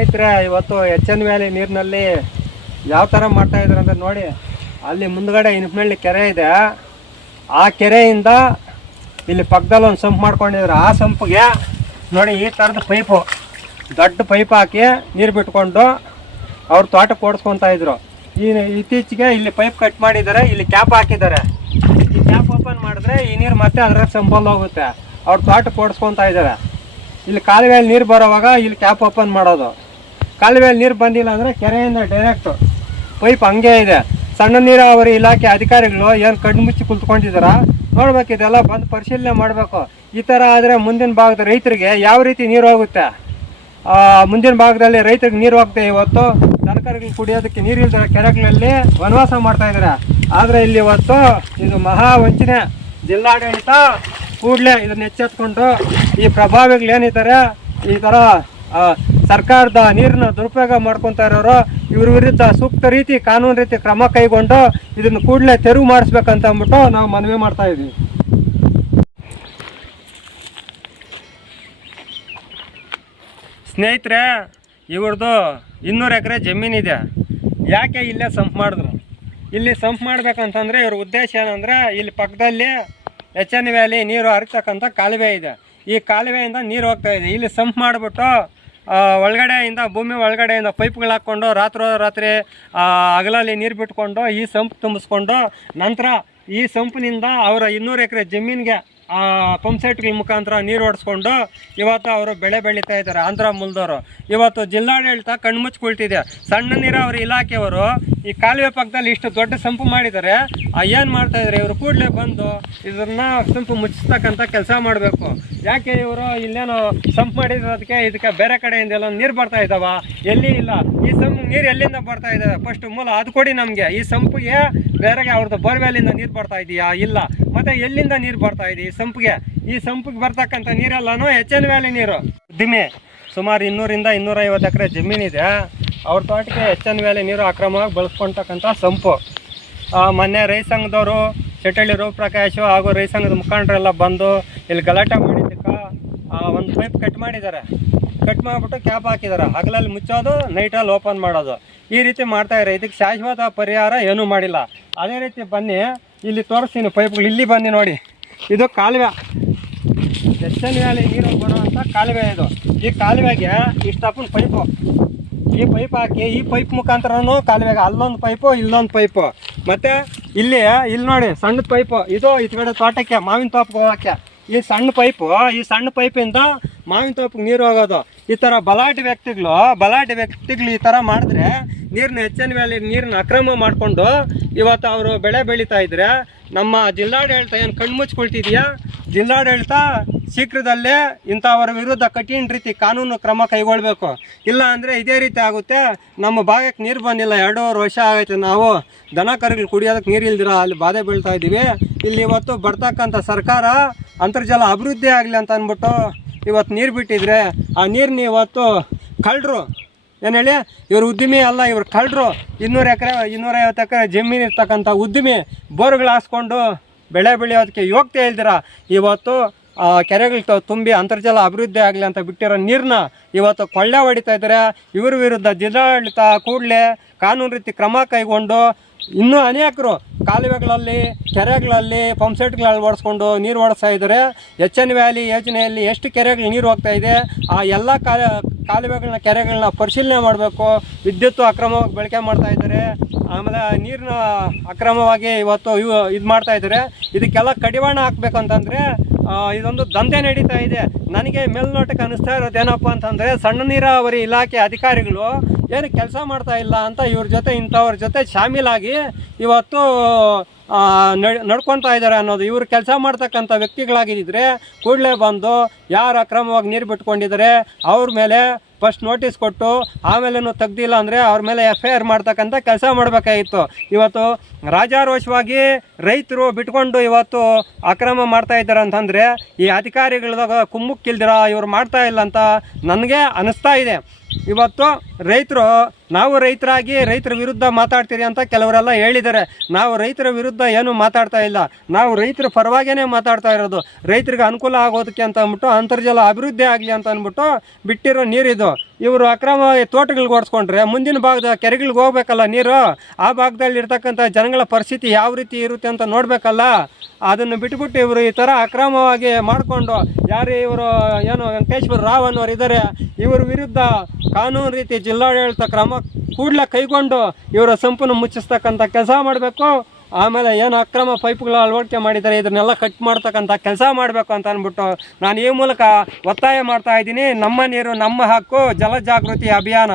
ಸ್ನೇಹಿತರೆ, ಇವತ್ತು H N valley ನೀರಿನಲ್ಲಿ ಯಾವ ಥರ ಮಾಡ್ತಾಯಿದ್ರು ಅಂದರೆ ನೋಡಿ, ಅಲ್ಲಿ ಮುಂದ್ಗಡೆ ಇನಪನಹಳ್ಳಿ ಕೆರೆ ಇದೆ. ಆ ಕೆರೆಯಿಂದ ಇಲ್ಲಿ ಪಕ್ಕದಲ್ಲಿ ಒಂದು ಸಂಪ್ ಮಾಡ್ಕೊಂಡಿದ್ರು. ಆ ಸಂಪಿಗೆ ನೋಡಿ ಈ ಥರದ ಪೈಪು, ದೊಡ್ಡ ಪೈಪ್ ಹಾಕಿ ನೀರು ಬಿಟ್ಕೊಂಡು ಅವ್ರ ತೋಟಕ್ಕೆ ಓಡಿಸ್ಕೊತಾ ಇದ್ರು. ಇತ್ತೀಚೆಗೆ ಇಲ್ಲಿ ಪೈಪ್ ಕಟ್ ಮಾಡಿದ್ದಾರೆ, ಇಲ್ಲಿ ಕ್ಯಾಪ್ ಹಾಕಿದ್ದಾರೆ. ಈ ಕ್ಯಾಪ್ ಓಪನ್ ಮಾಡಿದ್ರೆ ಈ ನೀರು ಮತ್ತೆ ಅದರ ಸಂಪಲ್ಲಿ ಹೋಗುತ್ತೆ. ಅವ್ರ ತೋಟಕ್ಕೆ ಓಡಿಸ್ಕೊತಾ ಇದ್ದಾರೆ. ಇಲ್ಲಿ ಕಾಲುವೆಯಲ್ಲಿ ನೀರು ಬರೋವಾಗ ಇಲ್ಲಿ ಕ್ಯಾಪ್ ಓಪನ್ ಮಾಡೋದು. ಕಾಲುವೆಯಲ್ಲಿ ನೀರು ಬಂದಿಲ್ಲ ಅಂದರೆ ಕೆರೆಯಿಂದ ಡೈರೆಕ್ಟು ಪೈಪ್ ಹಂಗೆ ಇದೆ. ಸಣ್ಣ ನೀರಾವರಿ ಇಲಾಖೆ ಅಧಿಕಾರಿಗಳು ಏನು ಕಣ್ಣು ಮುಚ್ಚಿ ಕುಳಿತುಕೊಂಡಿದ್ದಾರ ನೋಡ್ಬೇಕು, ಇದೆಲ್ಲ ಬಂದು ಪರಿಶೀಲನೆ ಮಾಡಬೇಕು. ಈ ಥರ ಆದರೆ ಮುಂದಿನ ಭಾಗದ ರೈತರಿಗೆ ಯಾವ ರೀತಿ ನೀರು ಹೋಗುತ್ತೆ? ಮುಂದಿನ ಭಾಗದಲ್ಲಿ ರೈತರಿಗೆ ನೀರು ಹೋಗ್ತದೆ. ಇವತ್ತು ತರಕಾರಿಗಳು ಕುಡಿಯೋದಕ್ಕೆ ನೀರು ಇಲ್ದಿರೋ ಕೆರೆಗಳಲ್ಲಿ ವನವಾಸ ಮಾಡ್ತಾಯಿದ್ದಾರೆ. ಆದರೆ ಇಲ್ಲಿ ಇವತ್ತು ಇದು ಮಹಾ ವಂಚನೆ. ಜಿಲ್ಲಾಡಳಿತ ಕೂಡಲೇ ಇದನ್ನ ಎಚ್ಚೆತ್ಕೊಂಡು ಈ ಪ್ರಭಾವಿಗಳು ಏನಿದ್ದಾರೆ, ಈ ಥರ ಸರ್ಕಾರದ ನೀರನ್ನ ದುರುಪಯೋಗ ಮಾಡ್ಕೊತಾ ಇರೋರು, ಇವ್ರ ವಿರುದ್ಧ ಸೂಕ್ತ ರೀತಿ ಕಾನೂನು ರೀತಿ ಕ್ರಮ ಕೈಗೊಂಡು ಇದನ್ನು ಕೂಡಲೇ ತೆರವು ಮಾಡಿಸ್ಬೇಕಂತ ಅಂದ್ಬಿಟ್ಟು ನಾವು ಮನವಿ ಮಾಡ್ತಾ ಇದ್ದೀವಿ. ಸ್ನೇಹಿತರೆ, ಇವ್ರದ್ದು 200 ಎಕರೆ ಜಮೀನಿದೆ. ಯಾಕೆ ಇಲ್ಲೇ ಸಂಪ್ ಮಾಡಿದ್ರು? ಇಲ್ಲಿ ಸಂಪ್ ಮಾಡ್ಬೇಕಂತಂದರೆ ಇವ್ರ ಉದ್ದೇಶ ಏನಂದರೆ, ಇಲ್ಲಿ ಪಕ್ಕದಲ್ಲಿ ಎಚ್ ಎನ್ ವ್ಯಾಲಿ ನೀರು ಹರಿತಕ್ಕಂಥ ಕಾಲುವೆ ಇದೆ. ಈ ಕಾಲುವೆಯಿಂದ ನೀರು ಹೋಗ್ತಾ ಇದೆ. ಇಲ್ಲಿ ಸಂಪ್ ಮಾಡಿಬಿಟ್ಟು ಒಳಗಡೆಯಿಂದ ಭೂಮಿ ಒಳಗಡೆಯಿಂದ ಪೈಪ್ಗಳು ಹಾಕ್ಕೊಂಡು ರಾತ್ರಿ ಹಗಲಲ್ಲಿ ನೀರು ಬಿಟ್ಕೊಂಡು ಈ ಸಂಪ್ ತುಂಬಿಸ್ಕೊಂಡು ನಂತರ ಈ ಸಂಪಿನಿಂದ ಅವರ 200 ಎಕರೆ ಜಮೀನಿಗೆ ಪಂಪ್ ಸೆಟ್ಗಳ ಮುಖಾಂತರ ನೀರು ಓಡಿಸ್ಕೊಂಡು ಇವತ್ತು ಅವರು ಬೆಳೆ ಬೆಳೀತಾ ಇದ್ದಾರೆ. ಆಂಧ್ರ ಮೂಲದವರು ಇವತ್ತು ಜಿಲ್ಲಾಡಳಿತ ಕಣ್ಮುಚ್ಕೊಳ್ತಿದೆ. ಸಣ್ಣ ನೀರಾವರಿ ಇಲಾಖೆಯವರು ಈ ಕಾಲುವೆ ಪಕ್ಕದಲ್ಲಿ ಇಷ್ಟು ದೊಡ್ಡ ಸಂಪು ಮಾಡಿದ್ದಾರೆ. ಏನು ಮಾಡ್ತಾಯಿದ್ದಾರೆ ಇವರು? ಕೂಡಲೇ ಬಂದು ಇದನ್ನು ಸಂಪು ಮುಚ್ಚಿಸ್ತಕ್ಕಂಥ ಕೆಲಸ ಮಾಡಬೇಕು. ಯಾಕೆ ಇವರು ಇಲ್ಲೇನೋ ಸಂಪ್ ಮಾಡಿರೋದಕ್ಕೆ ಇದಕ್ಕೆ ಬೇರೆ ಕಡೆಯಿಂದ ಎಲ್ಲ ನೀರು ಬರ್ತಾ ಇದ್ದಾವ? ಎಲ್ಲಿ ಇಲ್ಲ. ಈ ಸಂಪ್ ನೀರು ಎಲ್ಲಿಂದ ಬರ್ತಾ ಇದ್ದಾವೆ? ಫಸ್ಟ್ ಮೂಲ ಅದು ಕೊಡಿ ನಮಗೆ. ಈ ಸಂಪಿಗೆ ಬೇರೆಗೆ ಅವ್ರದ್ದು ಬೋರ್ವೆಲ್ಲಿಂದ ನೀರು ಬರ್ತಾ ಇದೆಯಾ? ಇಲ್ಲ. ಮತ್ತು ಎಲ್ಲಿಂದ ನೀರು ಬರ್ತಾ ಇದೆ ಈ ಸಂಪಿಗೆ? ಈ ಸಂಪಿಗೆ ಬರ್ತಕ್ಕಂಥ ನೀರೆಲ್ಲನೂ ಎಚ್ ಎನ್ ವ್ಯಾಲಿ ನೀರು. ಉದ್ದಿಮೆ ಸುಮಾರು 200ರಿಂದ 250 ಎಕರೆ ಜಮೀನಿದೆ. ಅವ್ರ ತೋಟಕ್ಕೆ ಎಚ್ ಎನ್ ವ್ಯಾಲಿ ನೀರು ಅಕ್ರಮವಾಗಿ ಬಳಸ್ಕೊಳ್ತಕ್ಕಂಥ ಸಂಪು. ಮೊನ್ನೆ ರೈತ ಸಂಘದವರು ಚಟಳ್ಳಿ ರೂಪಪ್ರಕಾಶ್ ಹಾಗೂ ರೈತ ಸಂಘದ ಮುಖಂಡರೆಲ್ಲ ಬಂದು ಇಲ್ಲಿ ಗಲಾಟೆ ಮಾಡಿದ್ದಕ್ಕೆ ಒಂದು ಪೈಪ್ ಕಟ್ ಮಾಡಿದ್ದಾರೆ. ಕಟ್ ಮಾಡಿಬಿಟ್ಟು ಕ್ಯಾಪ್ ಹಾಕಿದ್ದಾರೆ. ಹಗಲಲ್ಲಿ ಮುಚ್ಚೋದು, ನೈಟಲ್ಲಿ ಓಪನ್ ಮಾಡೋದು. ಈ ರೀತಿ ಮಾಡ್ತಾಯಿದ್ದಾರೆ. ಇದಕ್ಕೆ ಶಾಶ್ವತ ಪರಿಹಾರ ಏನೂ ಮಾಡಿಲ್ಲ. ಅದೇ ರೀತಿ ಬನ್ನಿ, ಇಲ್ಲಿ ತೋರಿಸ್ತೀನಿ ಪೈಪ್ಗಳು. ಇಲ್ಲಿ ಬನ್ನಿ ನೋಡಿ, ಇದು ಕಾಲುವೆ, ಎಚ್ ಎನ್ ವ್ಯಾಲಿ ನೀರು ಬರುವಂಥ ಕಾಲುವೆ ಇದು. ಈ ಕಾಲುವೆಗೆ ಇಷ್ಟಪ್ಪನ ಪೈಪು, ಈ ಪೈಪ್ ಹಾಕಿ ಈ ಪೈಪ್ ಮುಖಾಂತರನೂ ಕಾಲುವೆಗೆ ಅಲ್ಲೊಂದು ಪೈಪು, ಇಲ್ಲೊಂದು ಪೈಪು, ಮತ್ತು ಇಲ್ಲಿ ನೋಡಿ ಸಣ್ಣ ಪೈಪು. ಇದು ಈ ಕಡೆ ತೋಟಕ್ಕೆ ಮಾವಿನ ತೋಪಿಗೆ ಹೋಗೋಕ್ಕೆ ಈ ಸಣ್ಣ ಪೈಪಿಂದ ಮಾವಿನ ತೋಪಿಗೆ ನೀರು ಹೋಗೋದು. ಈ ಥರ ಬಲಾಢ್ಯ ವ್ಯಕ್ತಿಗಳು ಈ ಥರ ಮಾಡಿದ್ರೆ ನೀರನ್ನ ಎಚ್ ಎನ್ ವ್ಯಾಲಿ ನೀರನ್ನ ಅಕ್ರಮ ಮಾಡಿಕೊಂಡು ಇವತ್ತು ಅವರು ಬೆಳೆ ಬೆಳೀತಾ ಇದ್ರೆ ನಮ್ಮ ಜಿಲ್ಲಾಡಳಿತ ಏನು ಕಣ್ಮುಚ್ಕೊಳ್ತಿದೆಯಾ? ಜಿಲ್ಲಾಡಳಿತ ಶೀಘ್ರದಲ್ಲೇ ಇಂಥವರ ವಿರುದ್ಧ ಕಠಿಣ ರೀತಿ ಕಾನೂನು ಕ್ರಮ ಕೈಗೊಳ್ಳಬೇಕು. ಇಲ್ಲ ಅಂದರೆ ಇದೇ ರೀತಿ ಆಗುತ್ತೆ. ನಮ್ಮ ಭಾಗಕ್ಕೆ ನೀರು ಬಂದಿಲ್ಲ, 2.5 ವರ್ಷ ಆಗೈತೆ. ನಾವು ದನ ಕರುಗಳು ಕುಡಿಯೋದಕ್ಕೆ ನೀರು ಇಲ್ದಿರ ಅಲ್ಲಿ ಬಾಧೆ ಬೀಳ್ತಾ ಇದ್ದೀವಿ. ಇಲ್ಲಿ ಇವತ್ತು ಬರ್ತಕ್ಕಂಥ ಸರ್ಕಾರ ಅಂತರ್ಜಲ ಅಭಿವೃದ್ಧಿ ಆಗಲಿ ಅಂತ ಅಂದ್ಬಿಟ್ಟು ಇವತ್ತು ನೀರು ಬಿಟ್ಟಿದ್ರೆ ಆ ನೀರನ್ನ ಇವತ್ತು ಕಳ್ಳರು ಏನು ಹೇಳಿ, ಇವರು ಉದ್ದಿಮೆ ಅಲ್ಲ, ಇವರು ಕಳ್ಳರು. 200 ಎಕರೆ 250 ಎಕರೆ ಜಮೀನು ಇರ್ತಕ್ಕಂಥ ಉದ್ದಿಮೆ ಬೋರ್ಗಳು ಹಾಸ್ಕೊಂಡು ಬೆಳೆ ಬೆಳೆಯೋದಕ್ಕೆ ಯೋಗ್ಯತೆ ಇಲ್ದಿರ ಇವತ್ತು ಕೆರೆಗಳು ತುಂಬಿ ಅಂತರ್ಜಲ ಅಭಿವೃದ್ಧಿ ಆಗಲಿ ಅಂತ ಬಿಟ್ಟಿರೋ ನೀರನ್ನ ಇವತ್ತು ಕೊಳ್ಳೆ ಹೊಡಿತಾ ಇದ್ದಾರೆ. ಇವ್ರ ವಿರುದ್ಧ ಜಿಲ್ಲಾಡಳಿತ ಕೂಡಲೇ ಕಾನೂನು ರೀತಿ ಕ್ರಮ ಕೈಗೊಂಡು ಇನ್ನೂ ಅನೇಕರು ಕಾಲುವೆಗಳಲ್ಲಿ, ಕೆರೆಗಳಲ್ಲಿ, ಪಂಪ್ ಸೆಟ್ಗಳಲ್ಲಿ ಓಡಿಸ್ಕೊಂಡು ನೀರು ಓಡಿಸ್ತಾ ಇದ್ದಾರೆ. ಎಚ್ ಎನ್ ವ್ಯಾಲಿ ಯೋಜನೆಯಲ್ಲಿ ಎಷ್ಟು ಕೆರೆಗಳು ನೀರು ಹೋಗ್ತಾ ಇದೆ, ಆ ಎಲ್ಲ ಕಾಲುವೆಗಳನ್ನ, ಕೆರೆಗಳನ್ನ ಪರಿಶೀಲನೆ ಮಾಡಬೇಕು. ವಿದ್ಯುತ್ತು ಅಕ್ರಮವಾಗಿ ಬಳಕೆ ಮಾಡ್ತಾ ಇದ್ದಾರೆ. ಆಮೇಲೆ ನೀರನ್ನ ಅಕ್ರಮವಾಗಿ ಇವತ್ತು ಇದು ಮಾಡ್ತಾ ಇದ್ದಾರೆ. ಇದಕ್ಕೆಲ್ಲ ಕಡಿವಾಣ ಹಾಕ್ಬೇಕಂತಂದರೆ ಇದೊಂದು ದಂಧೆ ನಡೀತಾ ಇದೆ. ನನಗೆ ಮೇಲ್ನೋಟಕ್ಕೆ ಅನ್ನಿಸ್ತಾ ಇರೋದೇನಪ್ಪ ಅಂತಂದರೆ, ಸಣ್ಣ ನೀರಾವರಿ ಇಲಾಖೆ ಅಧಿಕಾರಿಗಳು ಏನು ಕೆಲಸ ಮಾಡ್ತಾ ಇಲ್ಲ ಅಂತ ಇಂಥವ್ರ ಜೊತೆ ಶಾಮೀಲಾಗಿ ಇವತ್ತು ನಡ್ಕೊತಾ ಇದ್ದಾರೆ ಅನ್ನೋದು. ಇವರು ಕೆಲಸ ಮಾಡ್ತಕ್ಕಂಥ ವ್ಯಕ್ತಿಗಳಾಗಿದ್ದರೆ ಕೂಡಲೇ ಬಂದು ಯಾರು ಅಕ್ರಮವಾಗಿ ನೀರು ಬಿಟ್ಕೊಂಡಿದ್ದಾರೆ ಅವ್ರ ಮೇಲೆ ಫಸ್ಟ್ ನೋಟಿಸ್ ಕೊಟ್ಟು ಆಮೇಲೇನು ತೆಗ್ದಿಲ್ಲ ಅಂದರೆ ಅವ್ರ ಮೇಲೆ FIR ಮಾಡ್ತಕ್ಕಂಥ ಕೆಲಸ ಮಾಡಬೇಕಾಗಿತ್ತು. ಇವತ್ತು ರಾಜಾರೋಷವಾಗಿ ರೈತರು ಬಿಟ್ಕೊಂಡು ಇವತ್ತು ಅಕ್ರಮ ಮಾಡ್ತಾ ಇದ್ದಾರೆ ಅಂತಂದರೆ ಈ ಅಧಿಕಾರಿಗಳದಾಗ ಕುಮ್ಮಕ್ಕಿಲ್ದಿರ ಇವ್ರು ಮಾಡ್ತಾ ಇಲ್ಲ ಅಂತ ನನಗೆ ಅನ್ನಿಸ್ತಾ ಇದೆ. ಇವತ್ತು ರೈತರು ನಾವು ರೈತರಾಗಿ ರೈತರ ವಿರುದ್ಧ ಮಾತಾಡ್ತೀರಿ ಅಂತ ಕೆಲವರೆಲ್ಲ ಹೇಳಿದ್ದಾರೆ. ನಾವು ರೈತರ ವಿರುದ್ಧ ಏನೂ ಮಾತಾಡ್ತಾ ಇಲ್ಲ, ನಾವು ರೈತರ ಪರವಾಗಿಯೇ ಮಾತಾಡ್ತಾ ಇರೋದು. ರೈತರಿಗೆ ಅನುಕೂಲ ಆಗೋದಕ್ಕೆ ಅಂತ ಅಂದ್ಬಿಟ್ಟು ಅಂತರ್ಜಲ ಅಭಿವೃದ್ಧಿ ಆಗಲಿ ಅಂತ ಅಂದ್ಬಿಟ್ಟು ಬಿಟ್ಟಿರೋ ನೀರಿದು. ಇವರು ಅಕ್ರಮ ತೋಟಗಳಿಗೆ ಓಡಿಸ್ಕೊಂಡ್ರೆ ಮುಂದಿನ ಭಾಗದ ಕೆರೆಗಳಿಗೆ ಹೋಗ್ಬೇಕಲ್ಲ ನೀರು. ಆ ಭಾಗದಲ್ಲಿ ಇರ್ತಕ್ಕಂಥ ಜನಗಳ ಪರಿಸ್ಥಿತಿ ಯಾವ ರೀತಿ ಇರುತ್ತೆ ಅಂತ ನೋಡಬೇಕಲ್ಲ. ಅದನ್ನು ಬಿಟ್ಬಿಟ್ಟು ಇವರು ಈ ಥರ ಅಕ್ರಮವಾಗಿ ಮಾಡಿಕೊಂಡು ಯಾರು ಇವರು ಏನು ವೆಂಕಟೇಶ್ವರ ರಾವ್ ಅನ್ನೋರು ಇದ್ದಾರೆ, ಇವ್ರ ವಿರುದ್ಧ ಕಾನೂನು ರೀತಿ ಜಿಲ್ಲಾಡಳಿತ ಕ್ರಮ ಕೂಡಲೇ ಕೈಗೊಂಡು ಇವರ ಸಂಪನ್ನು ಮುಚ್ಚಿಸ್ತಕ್ಕಂಥ ಕೆಲಸ ಮಾಡಬೇಕು. ಆಮೇಲೆ ಏನು ಅಕ್ರಮ ಪೈಪ್ಗಳ ಅಳವಡಿಕೆ ಮಾಡಿದ್ದಾರೆ ಇದನ್ನೆಲ್ಲ ಕಟ್ ಮಾಡ್ತಕ್ಕಂಥ ಕೆಲಸ ಮಾಡಬೇಕು ಅಂತ ಅಂದ್ಬಿಟ್ಟು ನಾನು ಈ ಮೂಲಕ ಒತ್ತಾಯ ಮಾಡ್ತಾ ಇದ್ದೀನಿ. ನಮ್ಮ ನೀರು ನಮ್ಮ ಹಕ್ಕು, ಜಲ ಜಾಗೃತಿ ಅಭಿಯಾನ.